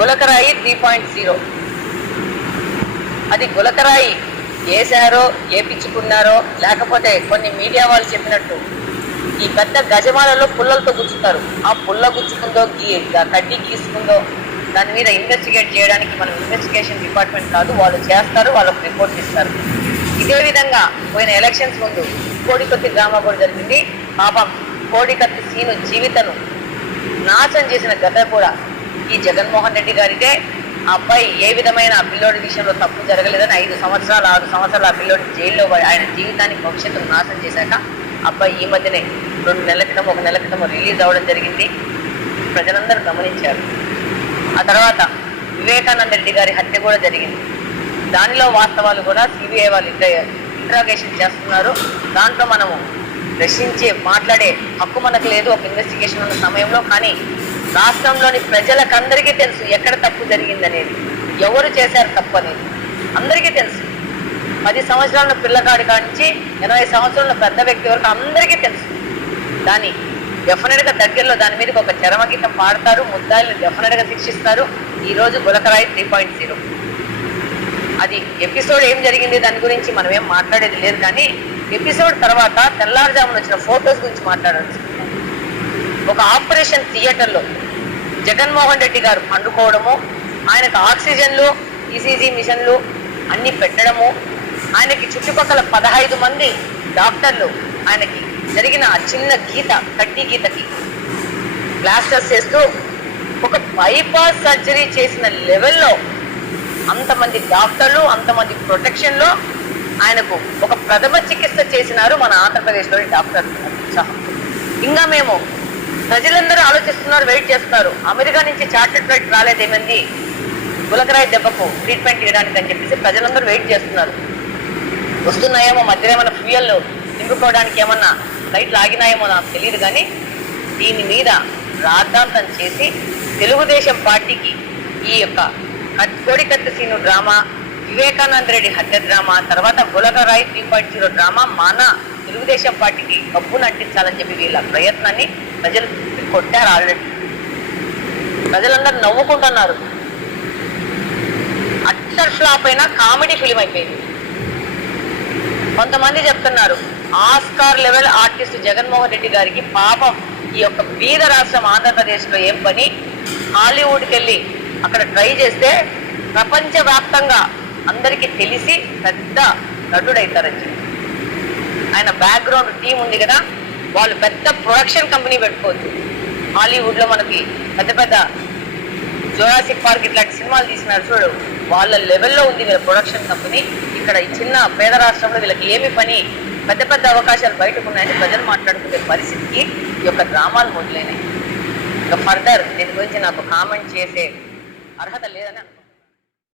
గులకరాయి three point zero. అది గులకరాయి వేశారో ఏపించుకున్నారో లేకపోతే కొన్ని మీడియా వాళ్ళు చెప్పినట్టు ఈ పెద్ద గజమాలలో పుల్లలతో గుచ్చుతారు. ఆ పుల్ల గుచ్చుకుందో గీ కడ్డీ గీసుకుందో దాని మీద ఇన్వెస్టిగేట్ చేయడానికి మనం ఇన్వెస్టిగేషన్ డిపార్ట్మెంట్ కాదు వాళ్ళు చేస్తారు వాళ్ళకు రిపోర్ట్ ఇస్తారు. ఇదే విధంగా పోయిన ఎలక్షన్స్ ముందు కోడికొత్తి డ్రామా కూడా జరిగింది. పాపం కోడికత్తి సీను జీవితను నాశనం చేసిన గత కూడా ఈ జగన్మోహన్ రెడ్డి గారికే ఆ అబ్బాయి ఏ విధమైన ఆ పిల్లోడి విషయంలో తప్పు జరగలేదని ఐదు సంవత్సరాలు ఆరు సంవత్సరాలు ఆ పిల్లోడి జైల్లో ఆయన జీవితాన్ని భవిష్యత్తును నాశనం చేశాక అబ్బాయి ఈ మధ్యనే రెండు నెలల క్రితం ఒక నెల క్రితం రిలీజ్ అవ్వడం జరిగింది. ప్రజలందరూ గమనించారు. ఆ తర్వాత వివేకానంద రెడ్డి గారి హత్య కూడా జరిగింది. దానిలో వాస్తవాలు కూడా సిబిఐ వాళ్ళు ఇంట్రాగేషన్ చేస్తున్నారు. దాంట్లో మనము ప్రశ్నించే మాట్లాడే హక్కు మనకు లేదు ఒక ఇన్వెస్టిగేషన్ ఉన్న సమయంలో. కానీ రాష్ట్రంలోని ప్రజలకందరికీ తెలుసు ఎక్కడ తప్పు జరిగిందనేది. ఎవరు చేశారు తప్పు అనేది. అందరికీ తెలుసు. పది సంవత్సరాల పిల్లగాడి కానించి నుంచి ఎనభై సంవత్సరాల పెద్ద వ్యక్తి వరకు అందరికీ తెలుసు. దాని డెఫినెట్గా దగ్గరలో దాని మీద ఒక చరమగీతం పాడతారు ముద్దాయిలు డెఫినెట్గా శిక్షిస్తారు. ఈరోజు గులకరాయి త్రీ పాయింట్ జీరో అది ఎపిసోడ్ ఏం జరిగింది దాని గురించి మనం ఏం మాట్లాడేది లేదు కానీ ఎపిసోడ్ తర్వాత తెల్లారుజామున వచ్చిన ఫొటోస్ గురించి మాట్లాడవచ్చు ఒక ఆపరేషన్ థియేటర్లో జగన్మోహన్ రెడ్డి గారు పండుకోవడము ఆయనకు ఆక్సిజన్లు ఈసీజీ మిషన్లు అన్నీ పెట్టడము ఆయనకి చుట్టుపక్కల పదహైదు మంది డాక్టర్లు ఆయనకి జరిగిన ఆ చిన్న గీత కడ్డీ గీతకి ప్లాస్టర్స్ చేస్తూ ఒక బైపాస్ సర్జరీ చేసిన లెవెల్లో అంతమంది డాక్టర్లు అంతమంది ప్రొటెక్షన్లో ఆయనకు ఒక ప్రథమ చికిత్స చేసినారు మన ఆంధ్రప్రదేశ్లోని డాక్టర్ ఇంకా మేము ప్రజలందరూ ఆలోచిస్తున్నారు వెయిట్ చేస్తున్నారు. అమెరికా నుంచి చార్టెడ్ ఫ్లైట్ రాలేదేమంది గులకరాయి దెబ్బకు ట్రీట్మెంట్ ఇవ్వడానికి అని చెప్పేసి ప్రజలందరూ వెయిట్ చేస్తున్నారు. వస్తున్నాయేమో మధ్యలో ఏమైనా ఫ్యూయల్ నింపుకోవడానికి ఏమన్నా ఫ్లైట్లు ఆగినాయేమో నాకు తెలియదు కానీ దీని మీద రాద్ధాంతం చేసి తెలుగుదేశం పార్టీకి ఈ యొక్క కోడికత్త సీను డ్రామా వివేకానంద రెడ్డి హత్య డ్రామా తర్వాత గులకరాయి త్రీ పాయింట్ జీరో డ్రామా మన తెలుగుదేశం పార్టీకి కప్పును అంటించాలని చెప్పి వీళ్ళ ప్రయత్నాన్ని ప్రజలు కొట్టారు ఆల్రెడీ. ప్రజలందరూ నవ్వుకుంటున్నారు. అట్టర్ ఫ్లాప్ అయిన కామెడీ ఫిలిం అయిపోయింది. కొంతమంది చెప్తున్నారు Oscar level artist Jaganmohan Reddy గారికి పాపం ఈ యొక్క బీద రాష్ట్రం ఆంధ్రప్రదేశ్లో ఏం పని? హాలీవుడ్కి వెళ్ళి అక్కడ ట్రై చేస్తే ప్రపంచవ్యాప్తంగా అందరికీ తెలిసి పెద్ద నటుడైతారని చెప్పి ఆయన బ్యాక్గ్రౌండ్ టీం ఉంది కదా వాళ్ళు పెద్ద ప్రొడక్షన్ కంపెనీ పెట్టుకోవచ్చు. హాలీవుడ్లో మనకి పెద్ద పెద్ద జోరాసిక్ పార్క్ ఇట్లాంటి సినిమాలు తీసినారు చూడు. వాళ్ళ లెవెల్లో ఉంది వీళ్ళ ప్రొడక్షన్ కంపెనీ ఇక్కడ ఈ చిన్న పేద రాష్ట్రంలో వీళ్ళకి ఏమి పని పెద్ద పెద్ద అవకాశాలు బయటకు ఉన్నాయని ప్రజలు మాట్లాడుకునే పరిస్థితికి ఈ యొక్క డ్రామాలు మొదలైనాయి. ఇంకా ఫర్దర్ దీని గురించి నాకు కామెంట్ చేసే అర్హత లేదని